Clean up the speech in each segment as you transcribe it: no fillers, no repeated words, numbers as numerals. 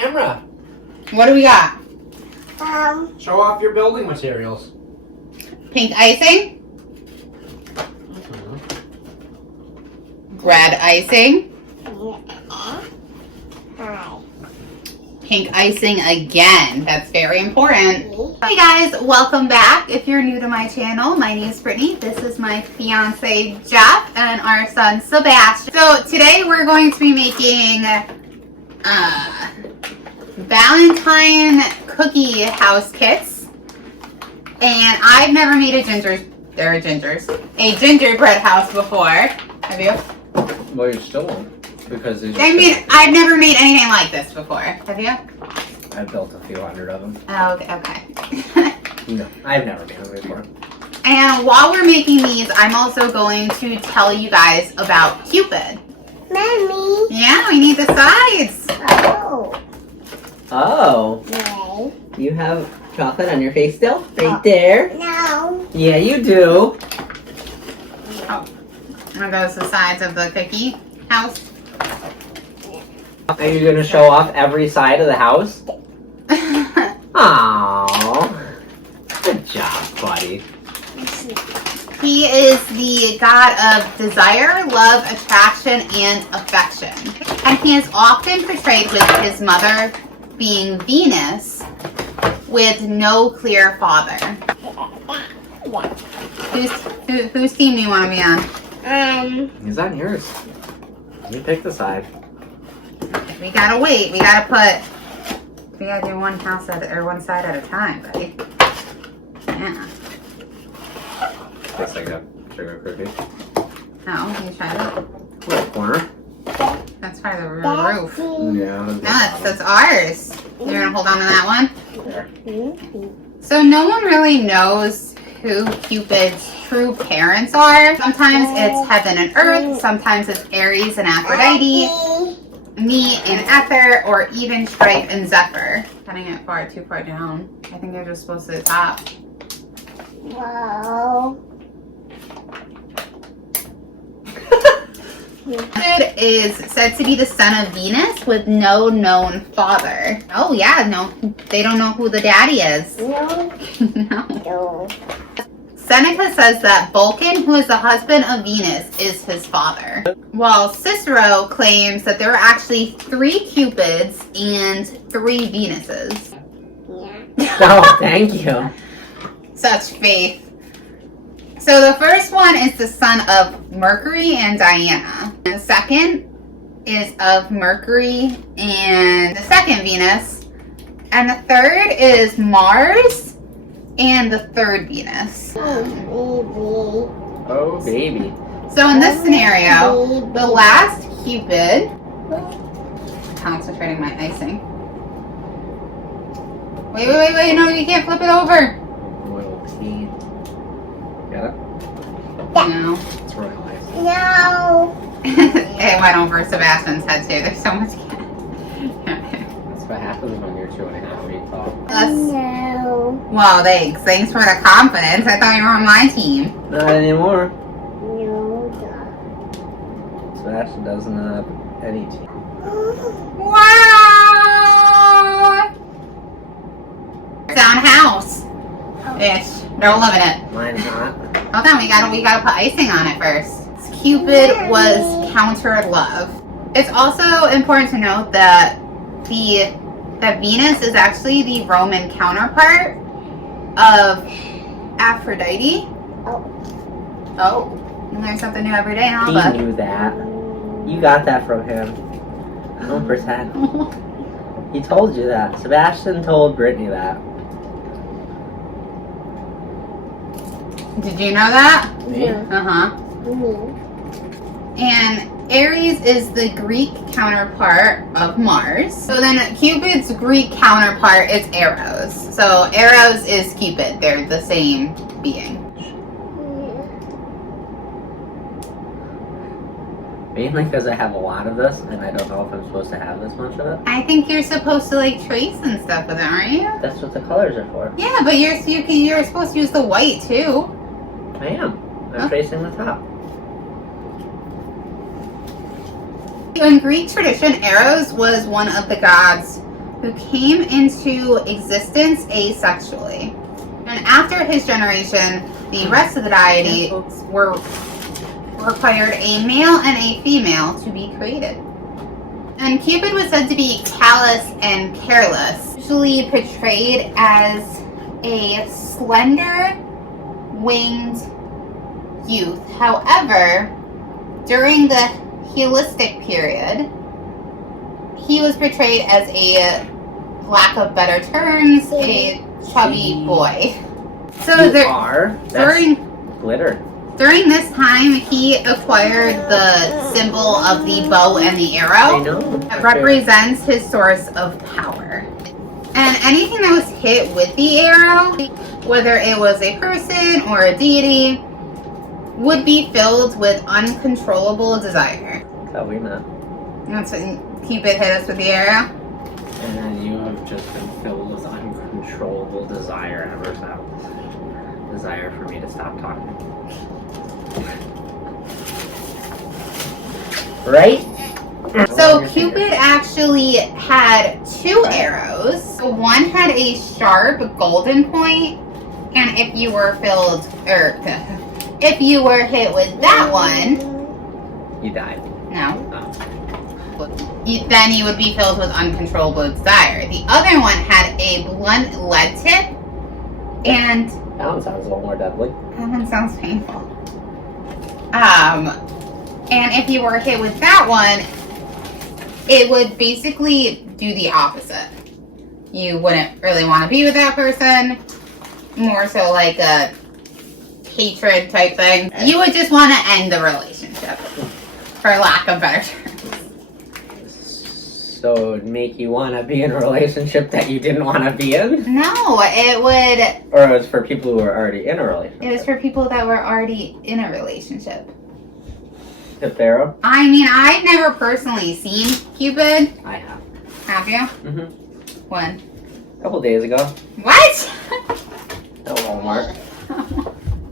camera. What do we got? Show off your building materials. Pink icing. Red icing. Pink icing again. That's very important. Hey guys, welcome back. If you're new to my channel, my name is Brittany. This is my fiance Jeff and our son Sebastian. So today we're going to be making Valentine cookie house kits. And I've never made a gingerbread house before. Have you? Well, you still won't. Because I mean, I've never made anything like this before. Have you? I've built a few hundred of them. Oh, okay. No, I've never made them before. And while we're making these, I'm also going to tell you guys about Cupid. Mommy. Yeah, we need the sides. Oh. No. You have chocolate on your face still? Right there? No. Yeah, you do. Oh, are those the sides of the cookie house? Are you going to show off every side of the house? Aww. Good job, buddy. He is the god of desire, love, attraction, and affection. And he is often portrayed with his mother being Venus with no clear father. Whose team do you want to be on? He's on yours. You pick the side. We gotta wait. We gotta do one house one side at a time, buddy. Yeah. Tastes like a sugar cookie. No, you try that. Little corner. That's part of the roof. Yeah. No, that's ours. You're gonna hold on to that one? There. So no one really knows who Cupid's true parents are. Sometimes it's heaven and earth. Sometimes it's Ares and Aphrodite, me and Ether, or even Stripe and Zephyr. Cutting it too far down. I think they're just supposed to the top. Wow. Cupid is said to be the son of Venus with no known father. Oh yeah, no, they don't know who the daddy is. No. No. Seneca says that Vulcan, who is the husband of Venus, is his father. While Cicero claims that there are actually 3 Cupids and 3 Venuses. Yeah. Oh, thank you. Such faith. So the first one is the son of Mercury and Diana. And the second is of Mercury and the second Venus. And the third is Mars and the third Venus. Oh, baby. So in this scenario, the last Cupid, concentrating my icing. Wait, no, you can't flip it over. Little tea. Got it? No. It's really nice. No. It went over Sebastian's head too. There's so much. That's what happens when you're 2.5 feet tall. No. Well, thanks. Thanks for the confidence. I thought you were on my team. Not anymore. No. Sebastian doesn't have any teeth. Wow! Down house. Ish. They're loving it. Mine's not. Hold on, we gotta put icing on it first. Cupid was counter love. It's also important to note that Venus is actually the Roman counterpart of Aphrodite. Oh, you learn something new every day, huh? He Bud? knew that. You got that from him. Don't pretend. He told you that. Sebastian told Brittany that. Did you know that? Me? Uh-huh. And Ares is the Greek counterpart of Mars. So then Cupid's Greek counterpart is Eros. So Eros is Cupid. They're the same being. Mainly because I have a lot of this, and I don't know if I'm supposed to have this much of it. I think you're supposed to like trace and stuff with it, aren't you? That's what the colors are for. Yeah, but you're supposed to use the white too. I am. I'm tracing the top. In Greek tradition, Eros was one of the gods who came into existence asexually. And after his generation, the rest of the deities required a male and a female to be created. And Cupid was said to be callous and careless, usually portrayed as a slender, winged youth. However, during the Hellenistic period, he was portrayed as a, lack of better terms, a chubby boy. So during glitter. During this time, he acquired the symbol of the bow and the arrow. I know. That represents his source of power. And anything that was hit with the arrow, whether it was a person or a deity, would be filled with uncontrollable desire. That's how we met. That's when Cupid hit us with the arrow. And then you have just been filled with uncontrollable desire ever since. Desire for me to stop talking. Right? So Cupid actually had two arrows. One had a sharp golden point, and if you were if you were hit with that one, You died. no. Oh. Then you would be filled with uncontrollable desire. The other one had a blunt lead tip, and That one sounds a little more deadly. that one sounds painful. And if you were hit with that one, it would basically do the opposite. You wouldn't really want to be with that person. More so like a hatred type thing. You would just want to end the relationship, for lack of better terms. So it would make you want to be in a relationship that you didn't want to be in? No, it would. Or it was for people who were already in a relationship? It was for people that were already in a relationship. The Pharaoh? I mean, I've never personally seen Cupid. I have. Have you? Mm-hmm. When? A couple days ago. What? At Walmart.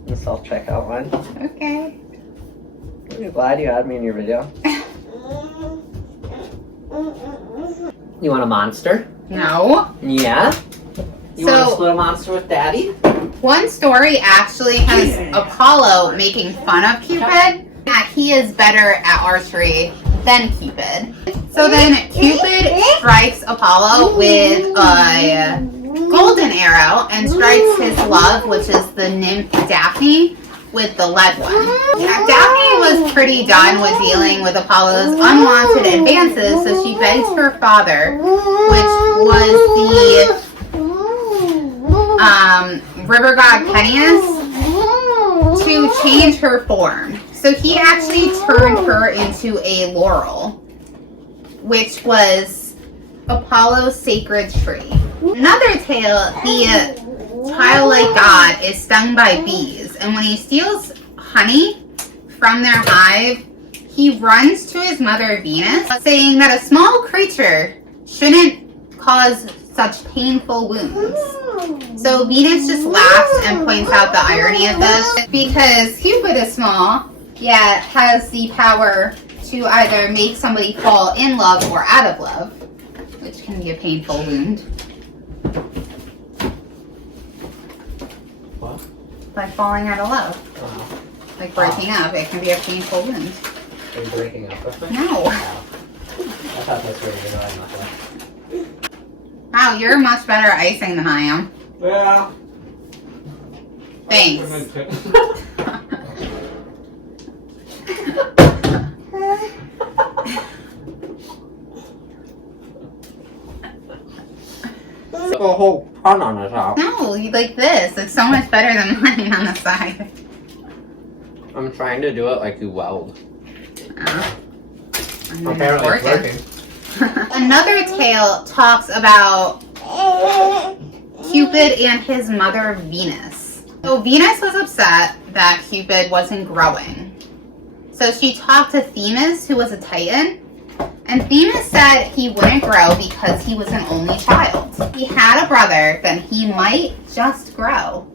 The self-checkout one. Okay. I'm glad you had me in your video. You want a monster? No. Yeah? You So- want to split a monster with Daddy? One story actually has Apollo making fun of Cupid. That he is better at archery than Cupid. So then Cupid strikes Apollo with a golden arrow and strikes his love, which is the nymph Daphne, with the lead one. Daphne was pretty done with dealing with Apollo's unwanted advances, so she begs her father, which was the river god Peneus, to change her form. So he actually turned her into a laurel, which was Apollo's sacred tree. Another tale, the childlike god is stung by bees, and when he steals honey from their hive, he runs to his mother Venus, saying that a small creature shouldn't cause such painful wounds. So Venus just laughs and points out the irony of this, because Cupid is small, yet has the power to either make somebody fall in love or out of love, which can be a painful wound. What? Like falling out of love. Like breaking up, it can be a painful wound. Are you breaking up with me? No. Oh. I thought that's where you were going with that. Wow, you're much better at icing than I am. Yeah. Thanks. A whole pun on the top. No, you like this. It's so much better than mine on the side. I'm trying to do it like you weld. Apparently it's working. Another tale talks about Cupid and his mother Venus. So Venus was upset that Cupid wasn't growing. So she talked to Themis, who was a Titan, and Themis said he wouldn't grow because he was an only child. He had a brother, then he might just grow.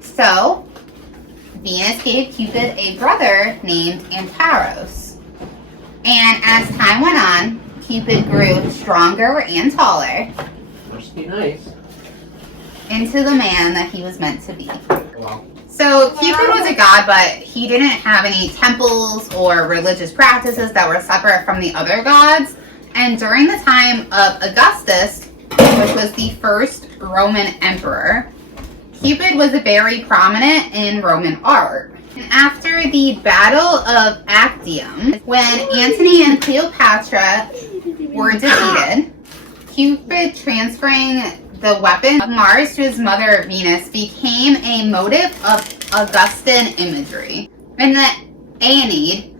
So Venus gave Cupid a brother named Eros. And as time went on, Cupid grew stronger and taller Must be nice. into the man that he was meant to be. Well, So Cupid was a god, but he didn't have any temples or religious practices that were separate from the other gods. And during the time of Augustus, which was the first Roman emperor, Cupid was very prominent in Roman art. And after the Battle of Actium, when Antony and Cleopatra were defeated, Cupid transferring the weapon of Mars to his mother Venus became a motive of Augustan imagery. In the Aeneid,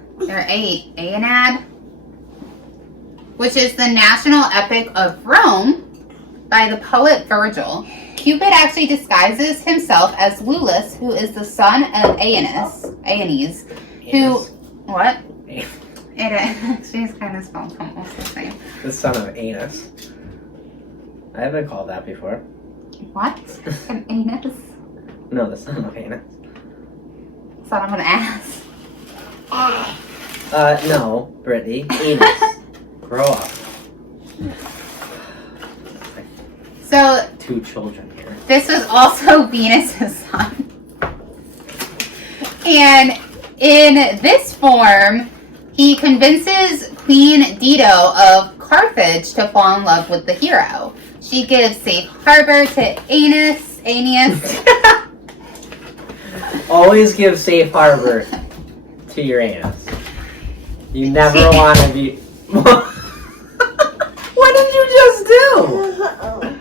which is the national epic of Rome by the poet Virgil, Cupid actually disguises himself as Lullus, who is the son of Aeneas, who, what? It is. She's kind of spelled almost the same. the son of Anus. I haven't been called that before. What? An anus? No, the son of Anus. Son of an ass. No, Brittany. Anus. Grow up. So, 2 children here. this was also Venus's son. And in this form, he convinces Queen Dido of Carthage to fall in love with the hero. She gives safe harbor to Aeneas. Always give safe harbor to your anus. You never want to be... What did you just do?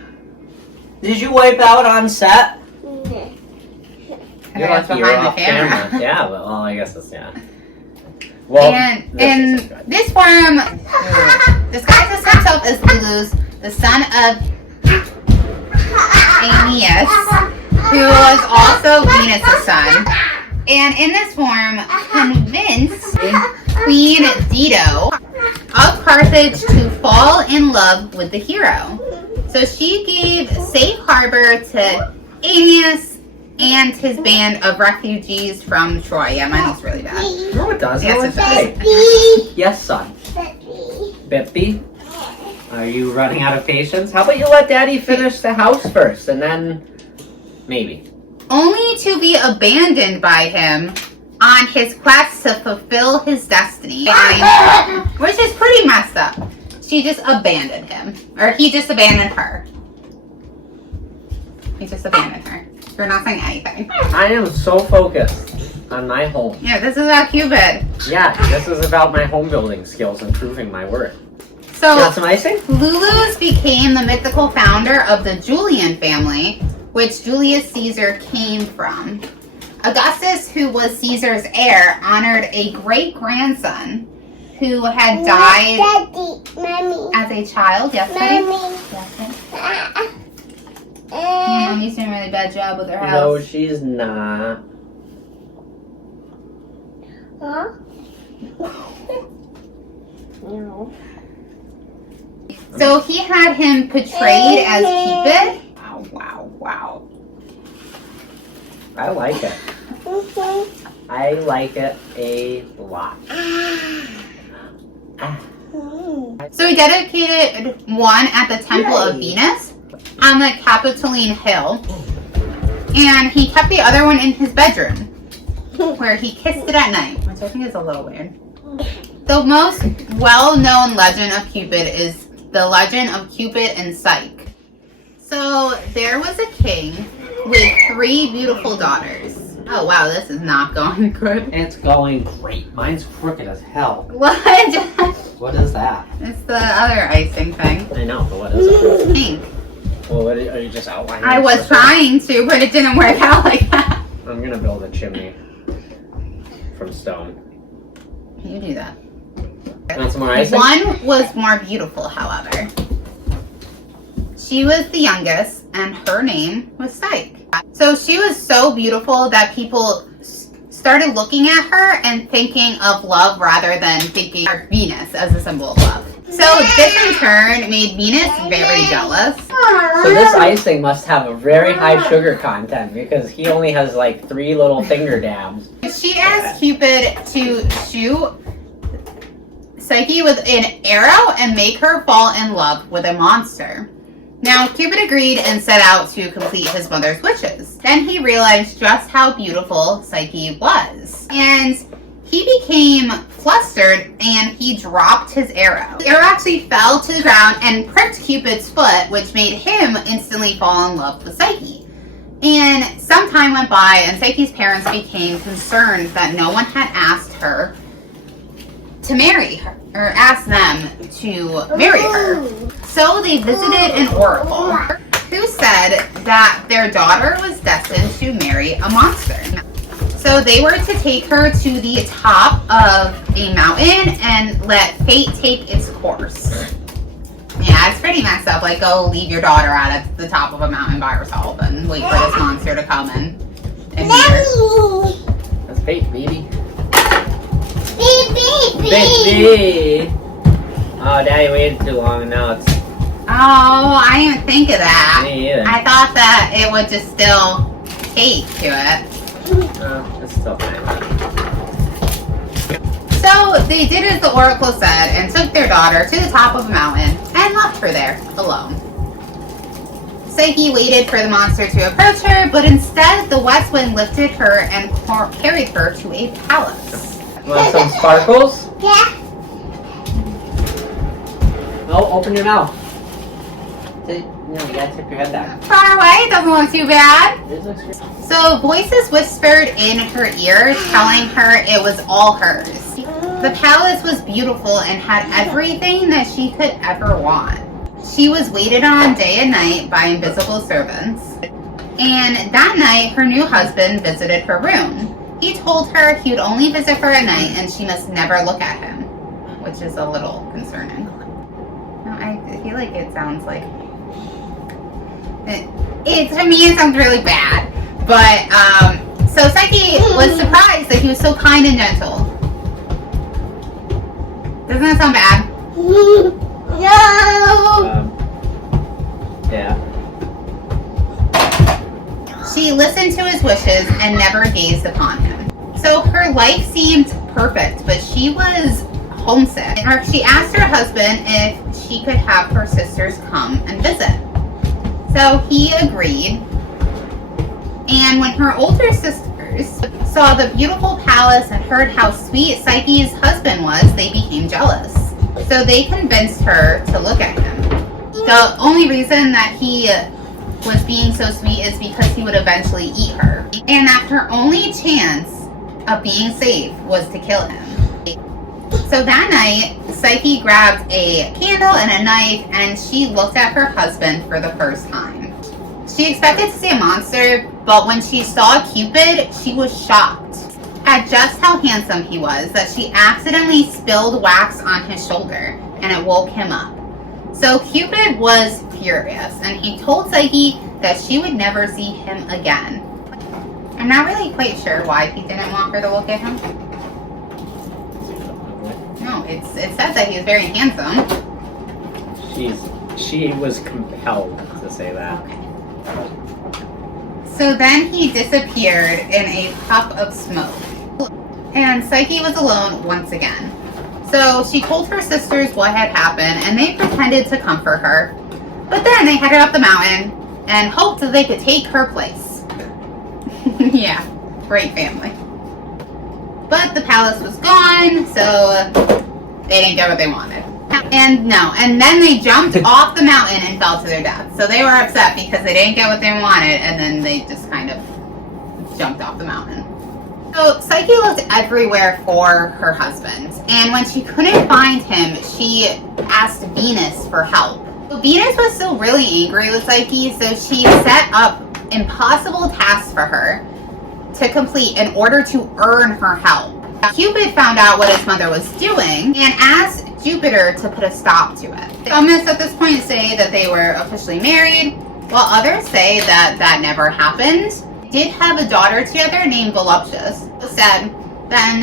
Did you wipe out on set? You're That's lucky you're behind the off camera. Yeah, but well, I guess it's, yeah. Well, And this in isn't good. this form, disguises himself as Lullus, the son of Aeneas, who was also Venus' son. And in this form, convinced Queen Dido of Carthage to fall in love with the hero. So she gave safe harbor to Aeneas and his band of refugees from Troy. Yeah, mine looks really bad. No, it doesn't. Yes, It's it does. great. Yes, son. Bippy, are you running out of patience? How about you let Daddy finish the house first, and then maybe. Only to be abandoned by him on his quest to fulfill his destiny, which is pretty messed up. She just abandoned him, or he just abandoned her. He just abandoned her. You're not saying anything. I am so focused on my home. Yeah, this is about Cupid. Yeah, this is about my home building skills and proving my worth. So, Got some icing? Lullus became the mythical founder of the Julian family, which Julius Caesar came from. Augustus, who was Caesar's heir, honored a great-grandson who had died as a child. Yes, honey? Yes, honey. Mommy's doing a really bad job with her house. No, she's not. Huh? No. So he had him portrayed as Cupid. Wow, wow, wow. I like it. I like it a lot. So he dedicated one at the Temple of Yay. Venus on the Capitoline Hill. And he kept the other one in his bedroom, where he kissed it at night, which I think is a little weird. The most well-known legend of Cupid is the legend of Cupid and Psyche. So there was a king with 3 beautiful daughters. Oh wow, this is not going good. It's going great. Mine's crooked as hell. What? What is that? It's the other icing thing. I know, but what is it? Pink. Well, what are you just outlining? I was trying to, but it didn't work out like that. I'm gonna build a chimney from stone. You do that. Want some more icing? One was more beautiful, however. She was the youngest, and her name was Psyche. So she was so beautiful that people started looking at her and thinking of love rather than thinking of Venus as a symbol of love. So this in turn made Venus very jealous. So this icing must have a very high sugar content because he only has like 3 little finger dabs. She asked Cupid to shoot Psyche with an arrow and make her fall in love with a monster. Now, Cupid agreed and set out to complete his mother's wishes. Then he realized just how beautiful Psyche was. And he became flustered and he dropped his arrow. The arrow actually fell to the ground and pricked Cupid's foot, which made him instantly fall in love with Psyche. And some time went by and Psyche's parents became concerned that no one had asked her to marry her, or asked them to marry her. So they visited an oracle who said that their daughter was destined to marry a monster. So they were to take her to the top of a mountain and let fate take its course. Yeah, it's pretty messed up. Like, go leave your daughter out at the top of a mountain by herself and wait for this monster to come and meet her. That's fate, baby. Baby. Baby. Oh, Daddy waited too long and now it's... Oh, I didn't think of that. Me either. I thought that it would just still take to it. Oh, it's still fine. So they did as the oracle said and took their daughter to the top of a mountain and left her there alone. Psyche waited for the monster to approach her, but instead the west wind lifted her and carried her to a palace. Want some sparkles? Yeah. Oh, open your mouth. No, you gotta tip your head back. Far away, doesn't look too bad. This looks great. So voices whispered in her ear, telling her it was all hers. The palace was beautiful and had everything that she could ever want. She was waited on day and night by invisible servants. And that night, her new husband visited her room. He told her he would only visit her at night and she must never look at him, which is a little concerning. No, I feel like it sounds like... to me, it sounds really bad. But, so Psyche was surprised that he was so kind and gentle. Doesn't that sound bad? No. Yeah. She listened to his wishes and never gazed upon him. So her life seemed perfect, but she was homesick. She asked her husband if she could have her sisters come and visit. So he agreed. And when her older sisters saw the beautiful palace and heard how sweet Psyche's husband was, they became jealous. So they convinced her to look at him. The only reason that he was being so sweet is because he would eventually eat her. And that her only chance of being safe was to kill him. So that night, Psyche grabbed a candle and a knife and she looked at her husband for the first time. She expected to see a monster, but when she saw Cupid, she was shocked at just how handsome he was that she accidentally spilled wax on his shoulder and it woke him up. So Cupid was furious and he told Psyche that she would never see him again. I'm not really quite sure why he didn't want her to look at him. No, it says that he was very handsome. She was compelled to say that. Okay. So then he disappeared in a puff of smoke. And Psyche was alone once again. So she told her sisters what had happened and they pretended to comfort her. But then they headed up the mountain and hoped that they could take her place. Yeah, great family. But the palace was gone, so they didn't get what they wanted. And then they jumped off the mountain and fell to their death. So they were upset because they didn't get what they wanted and then they just kind of jumped off the mountain. So Psyche looked everywhere for her husband. And when she couldn't find him, she asked Venus for help. So Venus was still really angry with Psyche, so she set up impossible tasks for her to complete in order to earn her help. Cupid found out what his mother was doing and asked Jupiter to put a stop to it. Some at this point say that they were officially married, while others say that that never happened. They did have a daughter together named Voluptuous. It said that in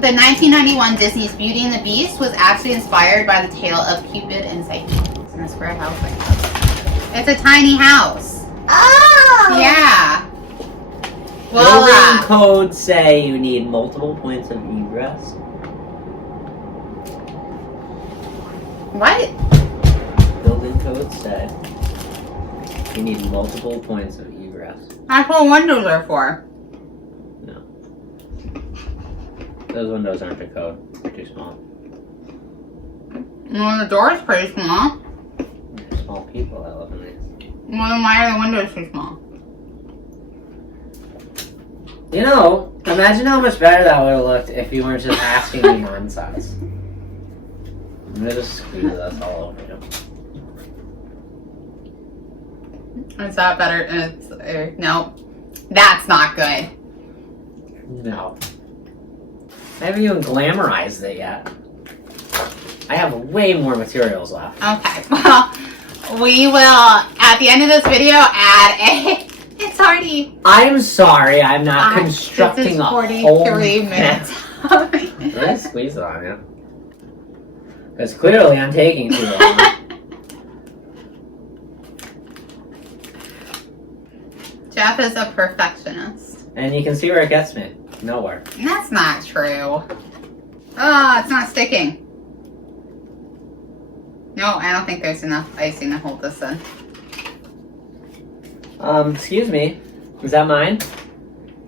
the 1991 Disney's Beauty and the Beast was actually inspired by the tale of Cupid and Psyche. It's in a square house like that. It's a tiny house. Oh. Yeah. Building codes say you need multiple points of egress. What? Building code said you need multiple points of egress. That's what windows are for. No. Those windows aren't the code. They're too small. Well, the door's pretty small. They're small people that live in these. Well, then why are the windows too small? You know, imagine how much better that would have looked if you weren't just asking me nonsense. I'm gonna just squeeze this all over you. Is that better? No. That's not good. No. I haven't even glamorized it yet. I have way more materials left. Okay, well, we will, at the end of this video, add a... It's already... I'm sorry, I'm not constructing this is a 43 whole minutes. Let me squeeze it on you. Because clearly I'm taking too long. Jeff is a perfectionist. And you can see where it gets me. Nowhere. That's not true. Oh, it's not sticking. No, I don't think there's enough icing to hold this in. Excuse me. Is that mine?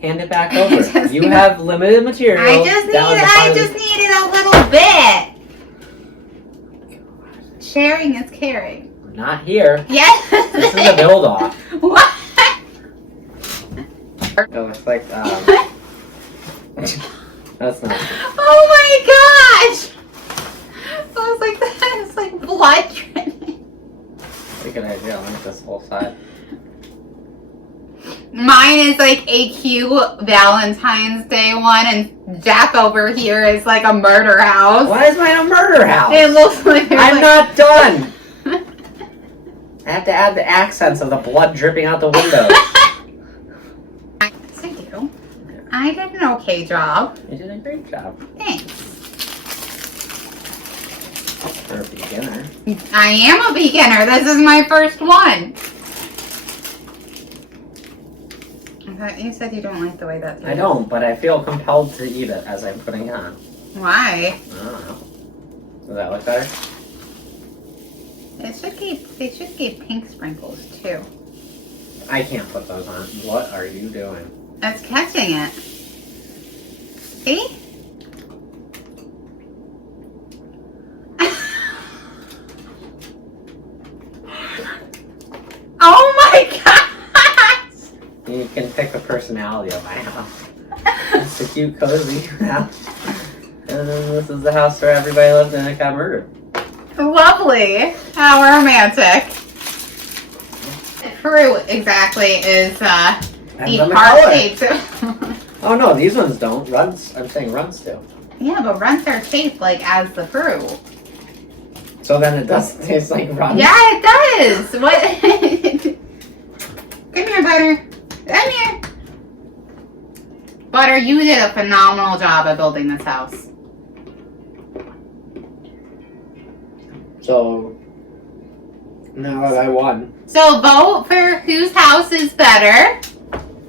Hand it back over. just You need- have limited material. I just needed a little bit. Sharing is caring. Not here. Yes. This is a build off. What? It looks like that's not good. Oh my gosh! I was like, that is like blood dripping. What a good idea. I'll make this whole side. Mine is like a cute Valentine's Day one, and Jeff over here is like a murder house. Why is mine a murder house? It looks like I'm not done. I have to add the accents of the blood dripping out the window. Yes, I do. I did an okay job. You did a great job Thanks. for a beginner. I am a beginner. This is my first one. I thought you said you don't like the way that tastes. I don't, but I feel compelled to eat it as I'm putting it on. Why? I don't know. Does that look better? They should give pink sprinkles too. I can't put those on. What are you doing? That's catching it. See? Oh my gosh! You can pick the personality of my house. It's a cute, cozy house. And then this is the house where everybody lived and it got murdered. Lovely. How romantic. Fruit exactly is the Depends on the heart color. shapes. Oh no, these ones don't. Runs. I'm saying runs do. Yeah, but runs are shaped like as the fruit. So then it doesn't taste like runs. Yeah, it does. What? Come here, Butter. Come here. Butter, you did a phenomenal job of building this house. So now that I won, So vote for whose house is better.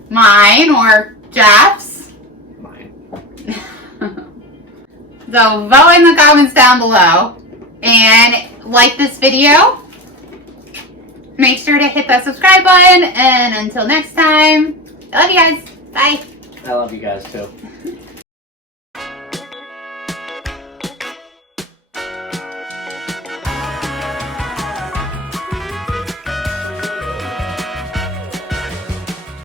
Mine or Jeff's. mine. So vote in the comments down below. And like this video. Make sure to hit that subscribe button. And until next time, I love you guys. Bye. I love you guys too.